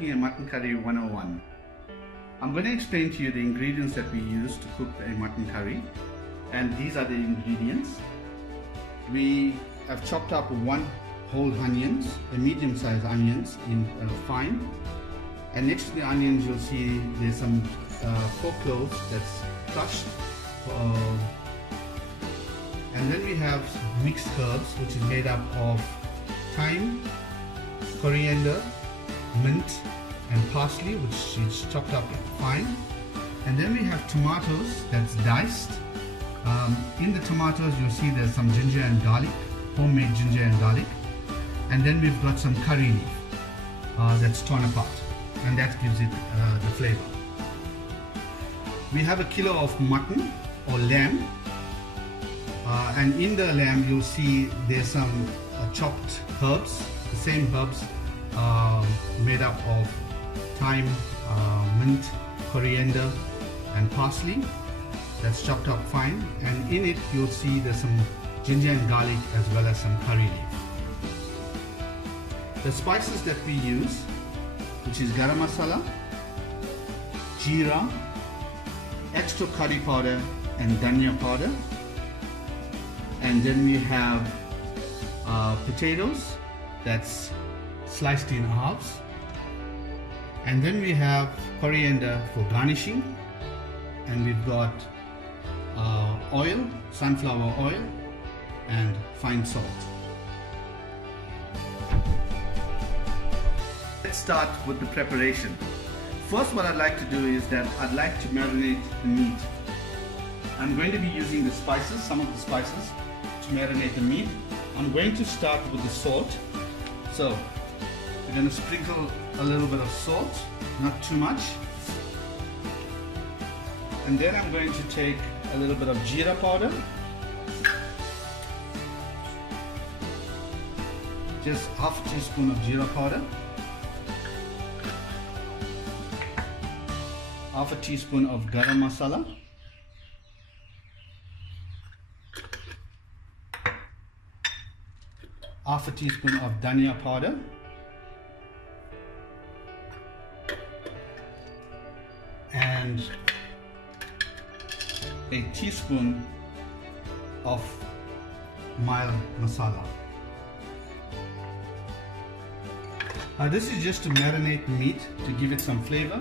cooking a mutton curry 101. I'm going to explain to you the ingredients that we use to cook a mutton curry, and these are the ingredients. We have chopped up 1 whole onions, a medium-sized onions in fine, and next to the onions you'll see there's some 4 cloves that's crushed, and then we have mixed herbs which is made up of thyme, coriander, mint and parsley, which is chopped up fine. And then we have tomatoes that's diced. In the tomatoes you'll see there's some ginger and garlic, homemade ginger and garlic. And then we've got some curry leaf that's torn apart, and that gives it the flavor. We have a kilo of mutton or lamb, and in the lamb you'll see there's some chopped herbs, the same herbs made up of thyme, mint, coriander and parsley that's chopped up fine, and in it you'll see there's some ginger and garlic as well as some curry leaf. The spices that we use, which is garam masala, jeera, extra curry powder and dhania powder, and then we have potatoes that's sliced in halves, and then we have coriander for garnishing, and we've got oil, sunflower oil and fine salt. Let's start with the preparation. First, what I'd like to do is that I'd like to marinate the meat. I'm going to be using the spices, some of the spices to marinate the meat. I'm going to start with the salt. So we're going to sprinkle a little bit of salt, not too much. And then I'm going to take a little bit of jeera powder, just half a teaspoon of jeera powder, half a teaspoon of garam masala, half a teaspoon of dhania powder, and a teaspoon of mild masala. This is just to marinate the meat, to give it some flavor,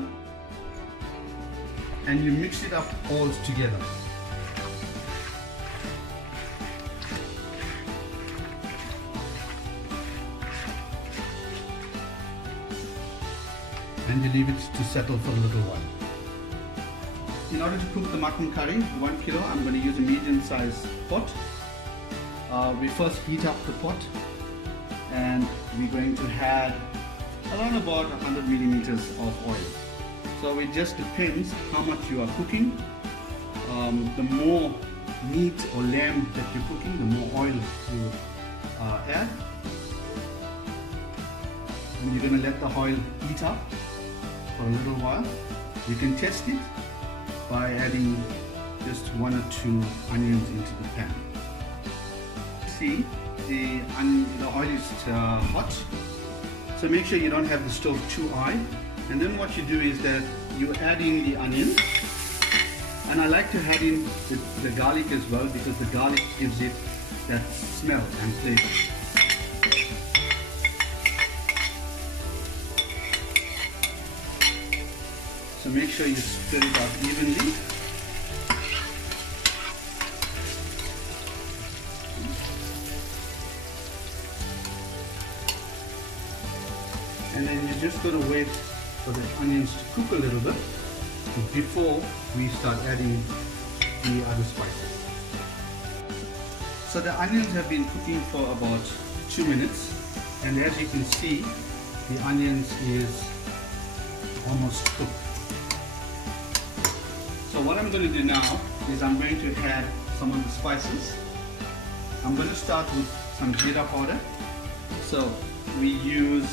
and you mix it up all together. And you leave it to settle for a little while. In order to cook the mutton curry, 1 kilo, I'm going to use a medium-sized pot. We first heat up the pot, and we're going to add around about 100 millimeters of oil. So it just depends how much you are cooking. The more meat or lamb that you're cooking, the more oil you add. And you're going to let the oil heat up for a little while. You can test it by adding just 1 or 2 onions into the pan. See, the oil is hot, so make sure you don't have the stove too high. And then what you do is that you add in the onion, and I like to add in the garlic as well, because the garlic gives it that smell and flavor. So make sure you stir it out evenly. And then you just got to wait for the onions to cook a little bit before we start adding the other spices. So the onions have been cooking for about 2 minutes, and as you can see, the onions is almost cooked. So what I'm going to do now is I'm going to add some of the spices. I'm going to start with some jeera powder. So we use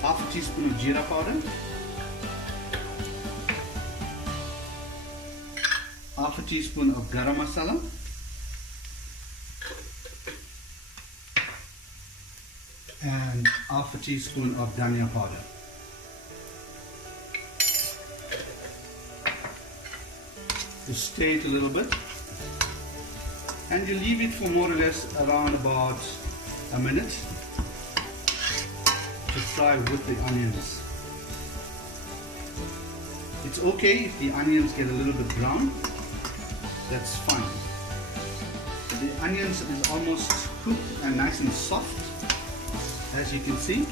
half a teaspoon of jeera powder, half a teaspoon of garam masala, and half a teaspoon of dhania powder. to stir it a little bit, and you leave it for more or less around about a minute to fry with the onions. It's okay if the onions get a little bit brown, that's fine. The onions is almost cooked and nice and soft, as you can see.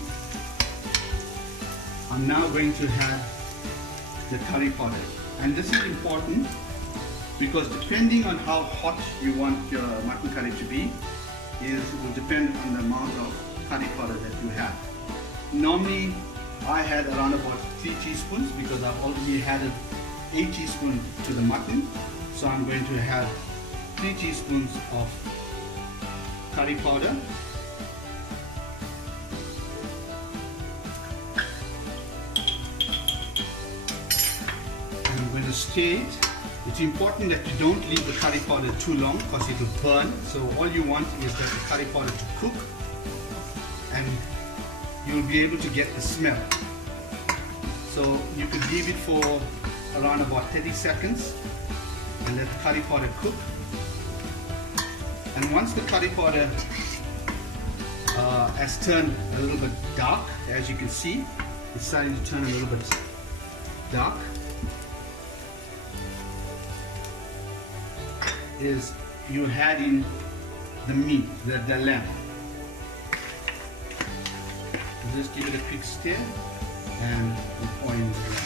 I'm now going to add the curry powder, and this is important because depending on how hot you want your mutton curry to be, it will depend on the amount of curry powder that you have. Normally I had around about 3 teaspoons because I've already added 8 teaspoons to the mutton, so I'm going to add 3 teaspoons of curry powder. And I'm going to stir it. It's important that you don't leave the curry powder too long because it will burn. So all you want is that the curry powder to cook, and you'll be able to get the smell. So you could leave it for around about 30 seconds and let the curry powder cook. And once the curry powder has turned a little bit dark, as you can see, it's starting to turn a little bit dark, is you add in the meat, the lamb. Just give it a quick stir and you pour in the lamb.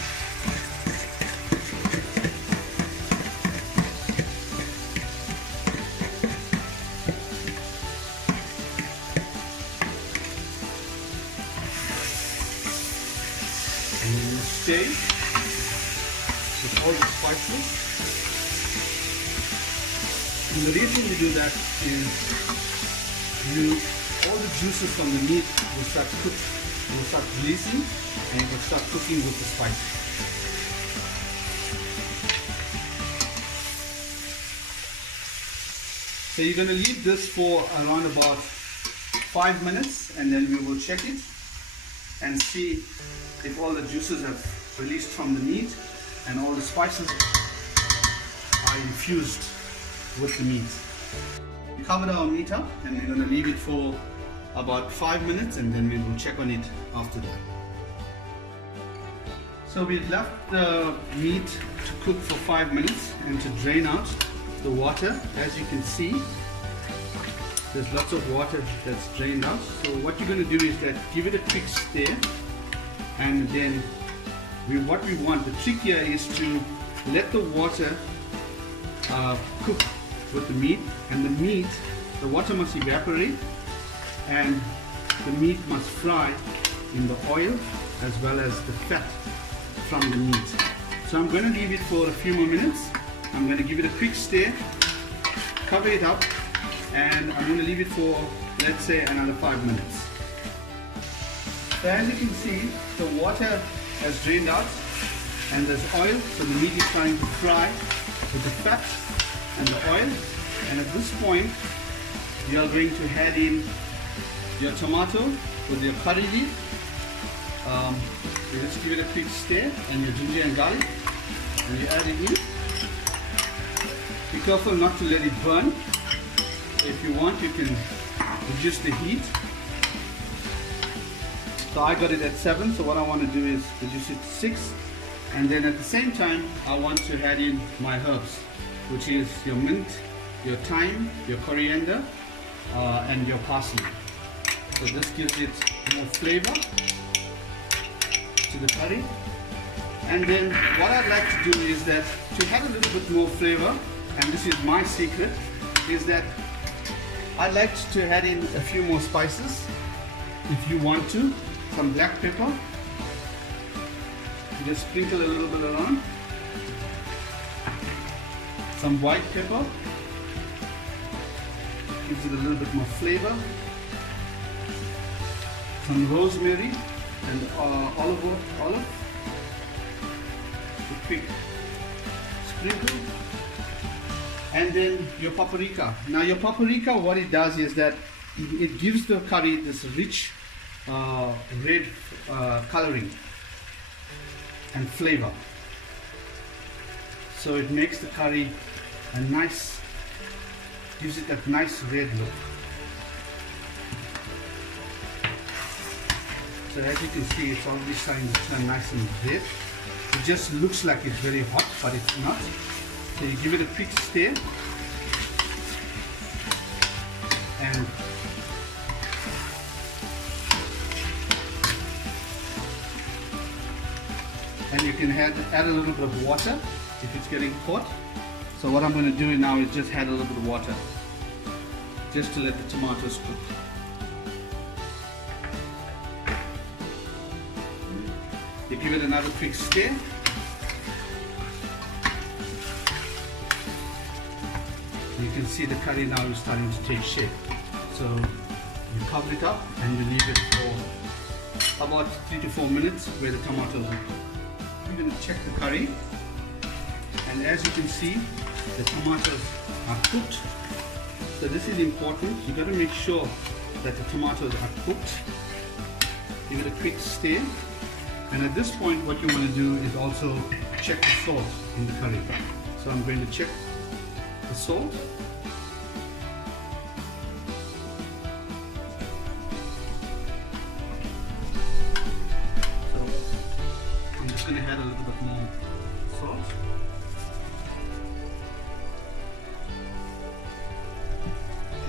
And then you stir with all the spices. And the reason you do that is all the juices from the meat will start releasing, and it will start cooking with the spices. So you're going to leave this for around about 5 minutes, and then we will check it and see if all the juices have released from the meat and all the spices are infused with the meat. We covered our meat up, and we're going to leave it for about 5 minutes, and then we will check on it after that. So we left the meat to cook for 5 minutes and to drain out the water. As you can see, there's lots of water that's drained out. So what you're going to do is that give it a quick stir, and then what we want, the trick here is to let the water cook with the meat, and the water must evaporate and the meat must fry in the oil as well as the fat from the meat. So I'm going to leave it for a few more minutes. I'm going to give it a quick stir, cover it up, and I'm going to leave it for, let's say, another 5 minutes. So as you can see, the water has drained out and there's oil, so the meat is starting to fry with the fat and the oil. And at this point, you are going to add in your tomato with your curry leaf. You just give it a quick stir, and your ginger and garlic, and you add it in. Be careful not to let it burn. If you want, you can reduce the heat. So I got it at 7, so what I want to do is reduce it to 6. And then at the same time, I want to add in my herbs, which is your mint, your thyme, your coriander, and your parsley. So this gives it more flavor to the curry. And then what I'd like to do is that to have a little bit more flavor, and this is my secret, is that I'd like to add in a few more spices if you want to. Some black pepper. You just sprinkle a little bit around. Some white pepper. Gives it a little bit more flavor. Some rosemary and olive. A quick sprinkle. And then your paprika. Now your paprika, what it does is that it gives the curry this rich red coloring and flavor. So it makes the curry a nice, gives it that nice red look. So as you can see, it's already starting to turn nice and red. It just looks like it's very hot, but it's not. So you give it a quick stir, and you can add a little bit of water if it's getting hot. So what I'm going to do now is just add a little bit of water, just to let the tomatoes cook. You give it another quick stir. You can see the curry now is starting to take shape. So you cover it up and you leave it for about 3 to 4 minutes where the tomatoes will cook. I'm going to check the curry, and as you can see, the tomatoes are cooked. So this is important. You got to make sure that the tomatoes are cooked. Give it a quick stir, and at this point what you want to do is also check the salt in the curry. So I'm going to check the salt. I'm just going to add a little bit more salt.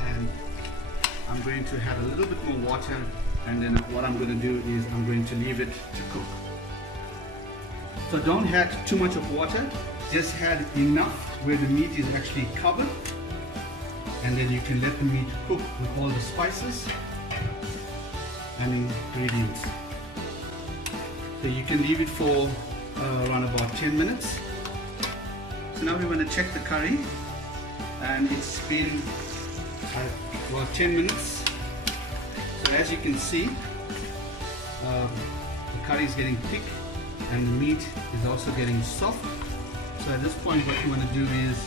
And I'm going to add a little bit more water, and then what I'm going to do is I'm going to leave it to cook. So don't add too much of water, just add enough where the meat is actually covered, and then you can let the meat cook with all the spices and ingredients. So you can leave it for around about 10 minutes. So now we're going to check the curry, and it's been about 10 minutes. So as you can see, the curry is getting thick and the meat is also getting soft. So at this point what you want to do is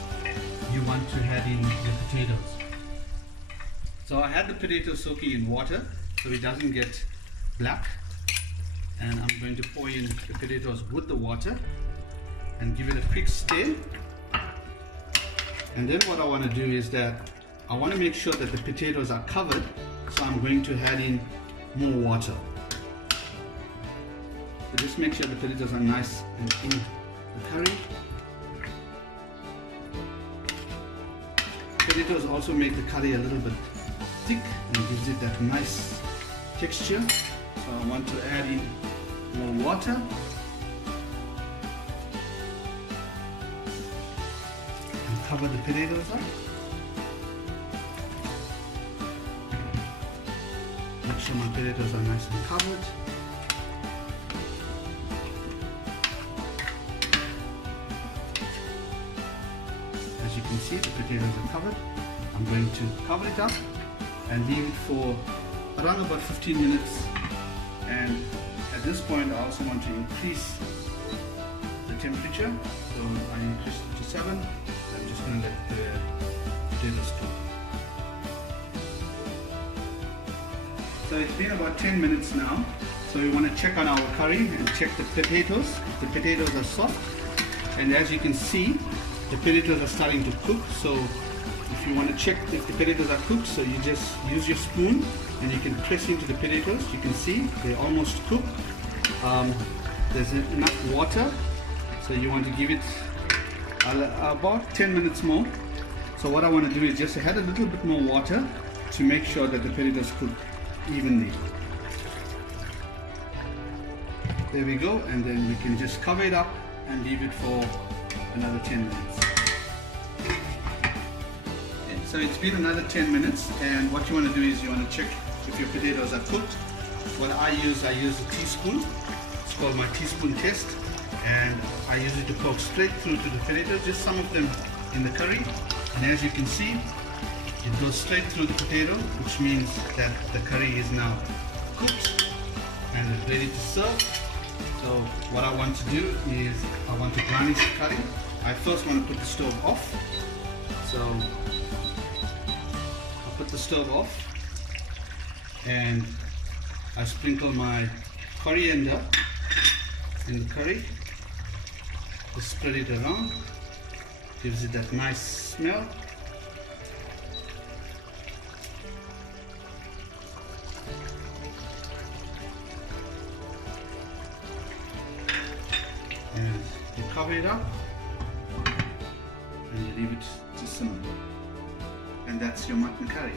you want to add in the potatoes. So I had the potato soaking in water so it doesn't get black, and I'm going to pour in the potatoes with the water and give it a quick stir. And then what I want to do is that I want to make sure that the potatoes are covered, so I'm going to add in more water. So just make sure the potatoes are nice and in the curry. Potatoes also make the curry a little bit thick and gives it that nice texture. So I want to add in more water. And cover the potatoes up. Make sure my potatoes are nice and covered. As you can see, the potatoes are covered. I'm going to cover it up and leave it for around about 15 minutes. And at this point I also want to increase the temperature. So I increased it to 7. I'm just going to let the potatoes cook. So it's been about 10 minutes now. So we want to check on our curry and check the potatoes. The potatoes are soft, and as you can see, the potatoes are starting to cook. So if you want to check if the potatoes are cooked, so you just use your spoon and you can press into the potatoes. You can see they're almost cooked. There's enough water, so you want to give it about 10 minutes more. So what I want to do is just add a little bit more water to make sure that the potatoes cook evenly. There we go, and then we can just cover it up and leave it for another 10 minutes. And so it's been another 10 minutes, and what you want to do is you want to check if your potatoes are cooked. What I use a teaspoon. It's called my teaspoon test, and I use it to poke straight through to the potatoes, just some of them in the curry, and as you can see, it goes straight through the potato, which means that the curry is now cooked and is ready to serve. So what I want to do is I want to garnish the curry. I first want to put the stove off. So I put the stove off and I sprinkle my coriander in the curry. Just spread it around. Gives it that nice smell. And you cover it up and you leave it to simmer. And that's your mutton curry.